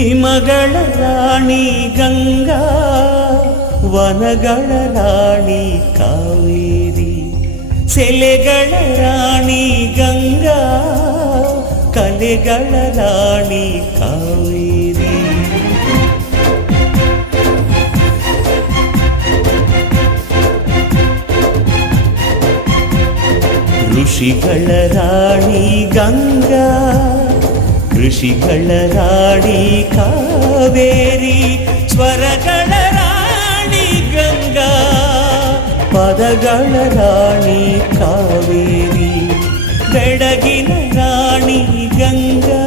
ಹಿಮಗಳ ರಾಣಿ ಗಂಗಾ ವನಗಳ ರಾಣಿ ಕಾವೇರಿ ಸೆಲೆಗಳ ರಾಣಿ ಗಂಗಾ ಕಲೆಗಳ ರಾಣಿ ಕಾವೇರಿ ಋಷಿಗಳ ರಾಣಿ ಗಂಗಾ ಋಷಿಗಳ ರಾಣಿ ಕಾವೇರಿ ಸ್ವರಗಳ ರಾಣಿ ಗಂಗಾ ಪದಗಳ ರಾಣಿ ಕಾವೇರಿ ಬೆಳಗಿನ ರಾಣಿ ಗಂಗಾ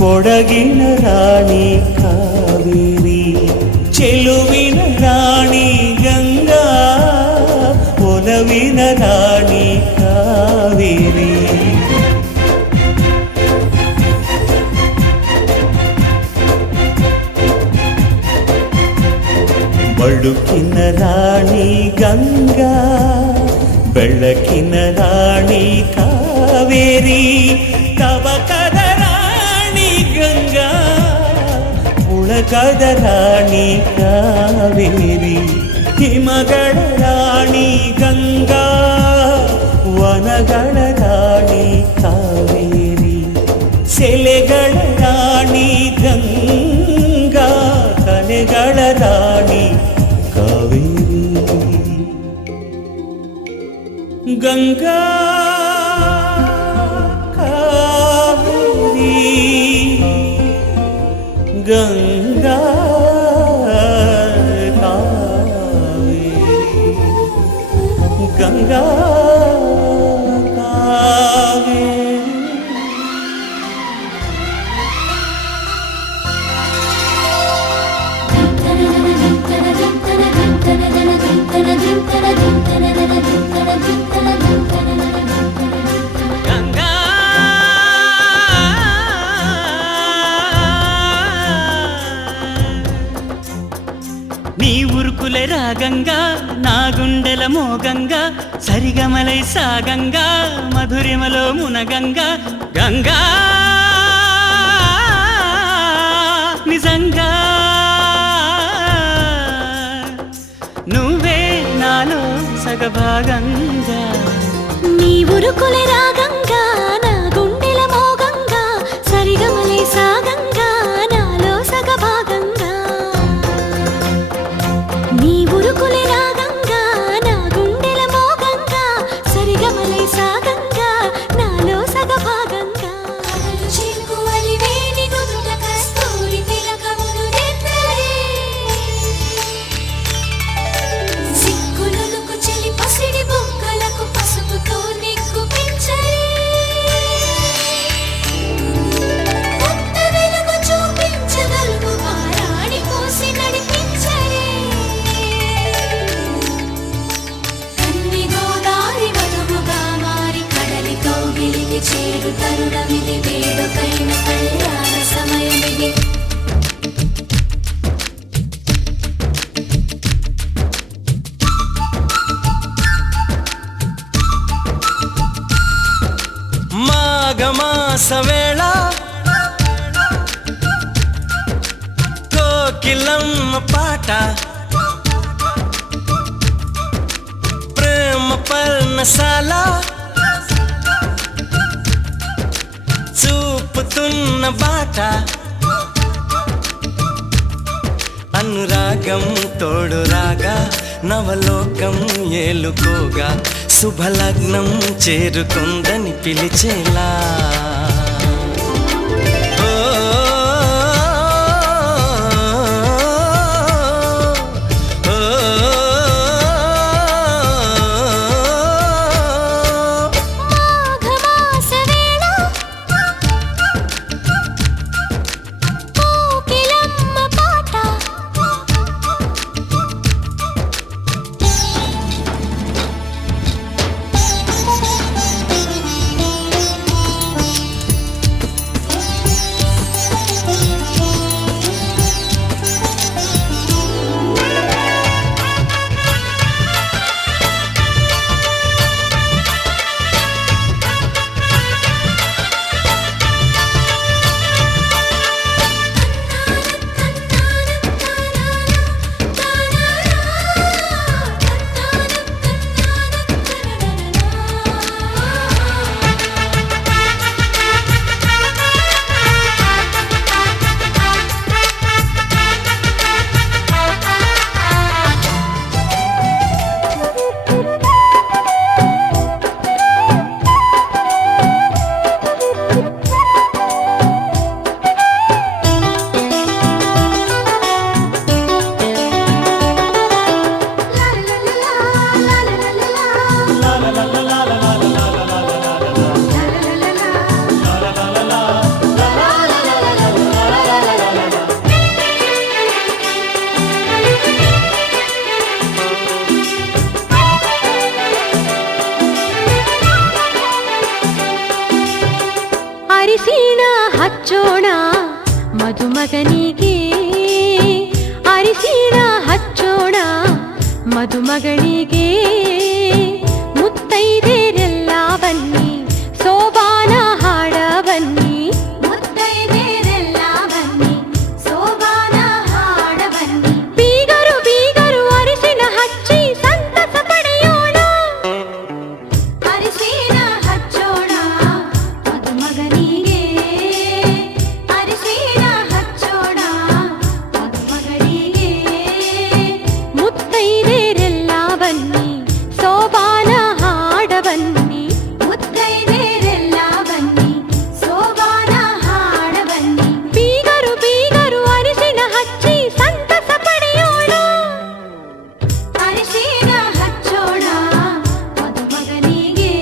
ಕೊಡಗಿನ ರಾಣಿ ಕಾವೇರಿ ಚೆಲುವಿನ ರಾಣಿ ಗಂಗಾ ಒಲವಿನ ರಾಣಿ ಕಾವೇರಿ ಬಳುಕಿನ ರಾಣಿ ಗಂಗಾ ಬೆಳಕಿನ ರಾಣಿ ಕಾವೇರಿ ತವಕದ ರಾಣಿ ಗಂಗಾ ಉಳಕದ ರಾಣಿ ಕಾವೇರಿ ಹಿಮಗಳ ರಾಣಿ ಗಂಗಾ ವನಗಳ ರಾಣಿ ಕಾವೇರಿ ಸೆಲೆಗಳ ರಾಣಿ ಗಂಗಾ ಕಲೆಗಳ ರಾಣಿ ಕಾವೇರಿ ಗಂಗಾ ಕಾವೇರಿ ಗಂಗಾ ಗಂಗಾ నీ ఉరుకులే రాగంగా నా గుండెల మోగంగా సరిగమలై సాగంగా మధురిమలో మునగంగా గంగా నిజంగా నువ్వే నాలో సగభాగంగా నీ ఉరుకులే రాగంగా నా గుండెల మోగంగా సరిగమలై సాగంగా నాలో సగభాగంగా నీ ఉరుకులే రాగంగా నా గుండెల మోగంగా సరిగమలై సాగంగా నాలో సగభాగంగా చిరుకువలి వేణి నుదుట కస్తూరి తిలకమును నెత్తలే సిక్కులకు చెలి పసిడి బొక్కలకు పసుపుతో నిగ్గు పెంచలే కొత్త వెలుగు చూపించగలుగు మారాణి పోసి నడిపించలే కన్ని గోదారి వధువుగా మారి కడలి కౌగిలికి చేరు తరుణమిది వేడుకైన కళ్యాణ సమయమిది మాఘమాస వేళ కోకిలమ్మ పాట ప్రేమ పర్ణశాల చూపుతున్న బాట అనురాగం తోడు రాగా నవలోకం ఏలుకోగా శుభలగ్నం చేరుకుందని పిలిచేలా ಅರಿಶಿಣ ಹಚ್ಚೋಣ ಮದುಮಗನಿಗೆ ಅರಿಶಿಣ ಹಚ್ಚೋಣ ಮದುಮಗಳಿಗೆ ಮುತ್ತೈದೆರೆಲ್ಲ ಬನ್ನಿ ಸೋಬಾನ ಹಾಡ ಬನ್ನಿ ಮುತ್ತೈದೆರೆಲ್ಲ ಬನ್ನಿ ಸೋಬಾನ ಹಾಡ ಬನ್ನಿ ಬೀಗರು ಬೀಗರು ಅರಿಶಿಣ ಹಚ್ಚಿ ಸಂತಸ ಪಡೆಯೋಣ ಅರಿಶಿಣ ಹಚ್ಚೋಣ ಮದುಮಗನಿಗೆ ಅರಿಶಿಣ ಹಚ್ಚೋಣ ಮದುಮಗಳಿಗೆ ಮುತ್ತೈದೆರೆಲ್ಲ ಬನ್ನಿ ಸೋಬಾನ ಹಾಡ ಬನ್ನಿ ಮುತ್ತೈದೆರೆಲ್ಲ ಬನ್ನಿ ಸೋಬಾನ ಹಾಡ ಬನ್ನಿ ಬೀಗರು ಬೀಗರು ಅರಿಶಿಣ ಹಚ್ಚಿ ಸಂತಸ ಪಡೆಯೋಣ ಅರಿಶಿಣ ಹಚ್ಚೋಣ ಮದುಮಗನಿಗೆ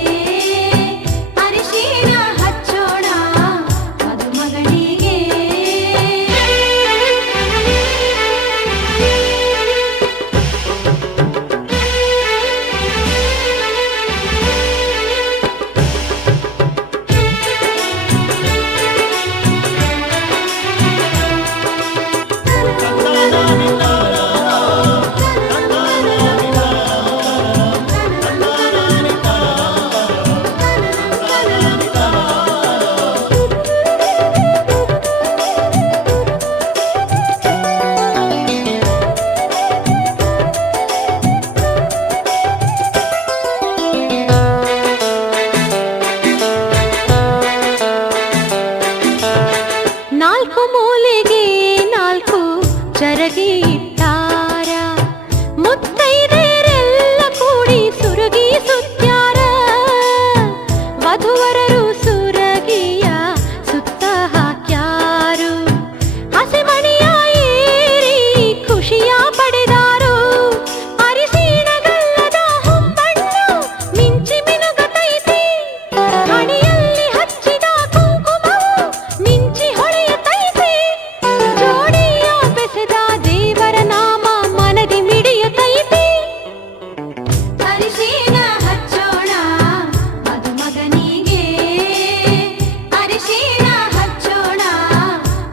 ಅರಿಶಿಣ ಹಚ್ಚೋಣ ಮದುಮಗಳಿಗೆ ನಾಲ್ಕು ಮೂಲೆಗೆ ನಾಲ್ಕು ಚರಗಿ ಇಟ್ಟಾರ ಮುತ್ತೈದೆರೆಲ್ಲ ಕೂಡಿ ಸುರಗಿ ಸುತ್ಯಾರ ವಧುವರರು ಸುರಗಿಯ ಸುತ್ತ ಹಾಕ್ಯಾರು ಹಸೆಮಣಿಯ ಏರಿ ಖುಷಿಯ ಪಡೆದಾರು ಅರಿಶಿಣಗಲ್ಲದ ಹೊಂಬಣ್ಣು ಮಿಂಚಿ ಮಿನುಗತೈತಿ ಹಣೆಯಲ್ಲಿ ಹಚ್ಚಿದ ಕುಂಕುಮವು ಮಿಂಚಿ ಹೊಳೆಯುತ್ತೈತಿ ಜೋಡಿಯ ಬೆಸೆದ ದೇವರ ನಾಮ ಮನದಿ ಮಿಡಿಯುತ್ತೈತಿ ಅರಿಶಿಣ ಹಚ್ಚೋಣ ಮದುಮಗನಿಗೆ ಅರಿಶಿಣ ಹಚ್ಚೋಣ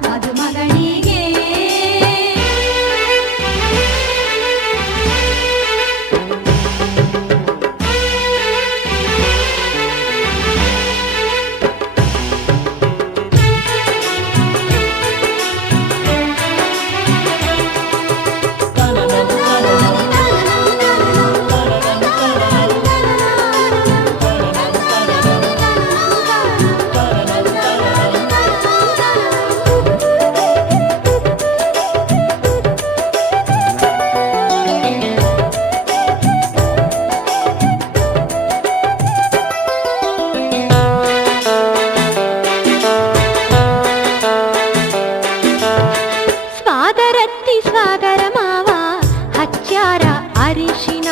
ಮದುಮಗನಿಗೆ ಸ್ವಾದರತ್ತಿ ಸ್ವಾದರ ಮಾವ ಹಚ್ಚಾರ ಅರಿಶಿಣ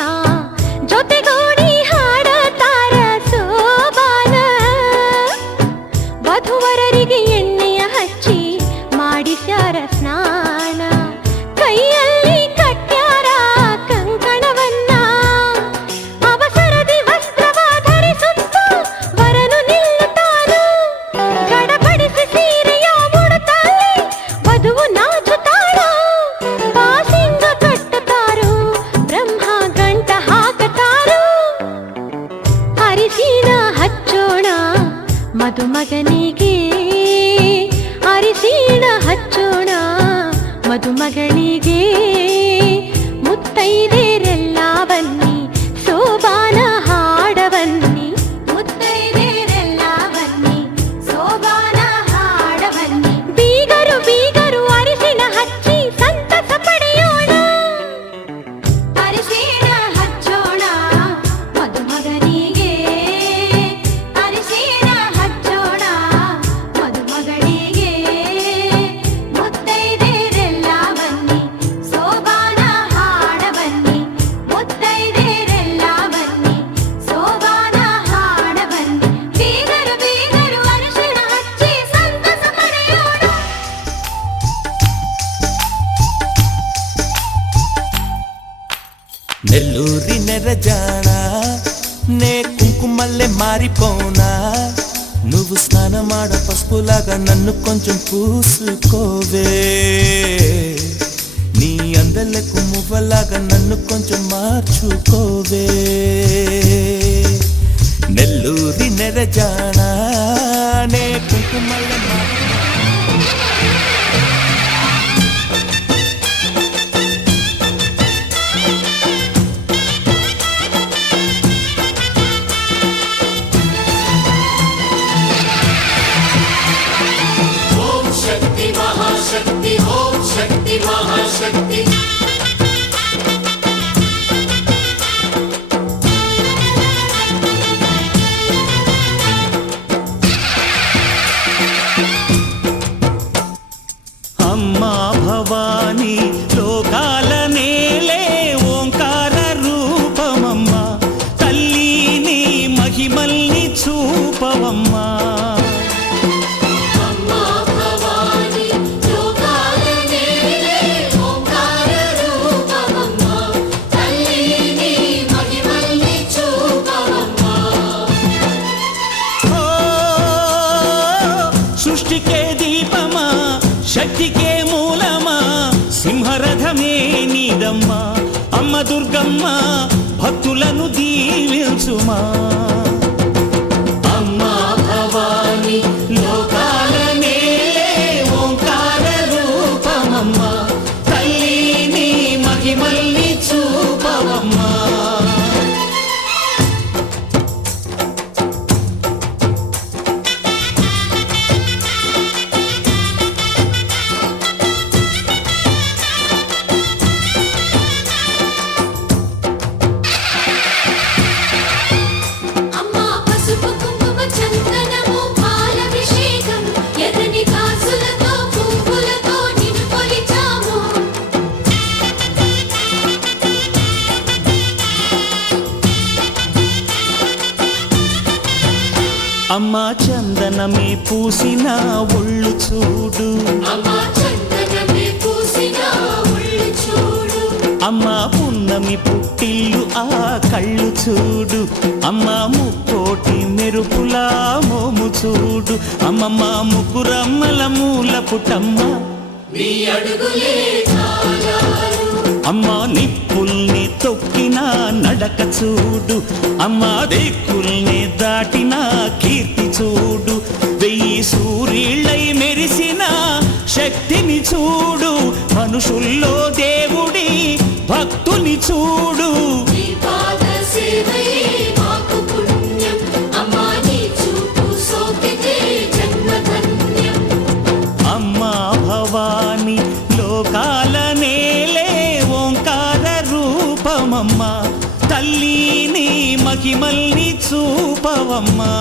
ಜೊತೆಗೂಡಿ ಹಾಡತಾರ ಸೋಬಾನ ವಧುವರರಿಗೆ ಎಣ್ಣೆಯ ಹಚ್ಚಿ ಮಾಡಿಸ್ಯಾರ ಸ್ನಾನ ಕೈಯಲ್ಲಿ ಕಟ್ಟ್ಯಾರ ಕಂಕಣವನ್ನ ಅವಸರದಿ ವಸ್ತ್ರವ ಧರಿಸುತ್ತ ವರನು ನಿಲ್ಲುತ್ತಾನು ಗಡಬಡಿಸಿ ಸೀರೆಯ ಮುಡುತ್ತಾಳೆ ವಧುವು ನಾಚುತ್ತಾಳು ಬಾಸಿಂಗ ಕಟ್ಟುತ್ತಾರು ಬ್ರಹ್ಮ ಗಂಟ ಹಾಕತಾರು ಅರಿಶಿಣ ಹಚ್ಚೋಣ ಮದುಮಗನಿಗೆ ಅರಿಶಿಣ ಹಚ್ಚೋಣ ಮದುಮಗಳಿಗೆ ಮುತ್ತೈದೆರೆಲ್ಲ ಬನ್ನಿ ಸೋಬಾನ ಹಾಡ ಬನ್ನಿ ಮುತ್ತೈದೆರೆಲ್ಲ ಬನ್ನಿ ಸೋಬಾನ ಹಾಡ ಬನ್ನಿ ಬೀಗರು ಬೀಗರು ಅರಿಶಿಣ ಹಚ್ಚಿ ಸಂತಸ ಪಡೆಯೋಣ ಅರಿಶಿಣ ಹಚ್ಚೋಣ ಮದುಮಗನಿಗೆ ಅರಿಶಿಣ ಹಚ್ಚೋಣ ಮದುಮಗಳಿಗೆ ಮುತ್ತೈದೆರೆಲ್ಲ ಬನ್ನಿ ಸೋಬಾನ ಹಾಡ ಬನ್ನಿ ಮುತ್ತೈದೆರೆಲ್ಲ ಬನ್ನಿ ಸೋಬಾನ ಹಾಡ ಬನ್ನಿ ಬೀಗರು ಬೀಗರು ಅರಿಶಿಣ ಹಚ್ಚಿ ಸಂತಸ ಪಡೆಯೋಣ నెల్లూరి నెరజాణ నే కుంకుమల్లె మారిపోనా నువ్వు నువ్వు స్నానమాడ పసుపులాగా నన్ను కొంచెం పూసుకోవే, నీ అందలకు మువ్వలాగా నన్ను కొంచెం మార్చుకోవే, నెల్లూరి నెరజానా నే కుంకుమల్ల అమ్మా భవాని లోకాల నేలే ఓంకార రూపమమ్మా, తల్లిని మహిమల్ని చూపవమ్మా. సృష్టికే దీపమా, శక్తికే మూలమా, సింహరథమే నీదమ్మా. అమ్మ దుర్గమ్మ భక్తులను దీవించుమా. అమ్మా భవాని లోకాల నేలే ఓంకార రూపమమ్మా, తల్లిని మహిమల్ని చూపవమ్మా. అమ్మా చందనమే పూసిన ఒళ్ళు చూడు, అమ్మా పున్నమి పుట్టిల్లు ఆ కళ్ళు చూడు, అమ్మా ముక్కోటి మెరుపులా మోము చూడు, అమ్మమ్మ ముగ్గురమ్మల మూల పుటమ్మ, అమ్మా నిప్పుల్ని తొక్కిన నడక చూడు, అమ్మా దిక్కుల్ని దాటిన కీర్తి చూడు, 1000 సూర్యుళ్ళై మెరిసిన శక్తిని చూడు, మనుషుల్లో దేవుడి భక్తుని చూడు. అమ్మా భవాని లోకాల నేలే ఓంకార రూపమమ్మా, తల్లిని మహిమల్ని చూపవమ్మా.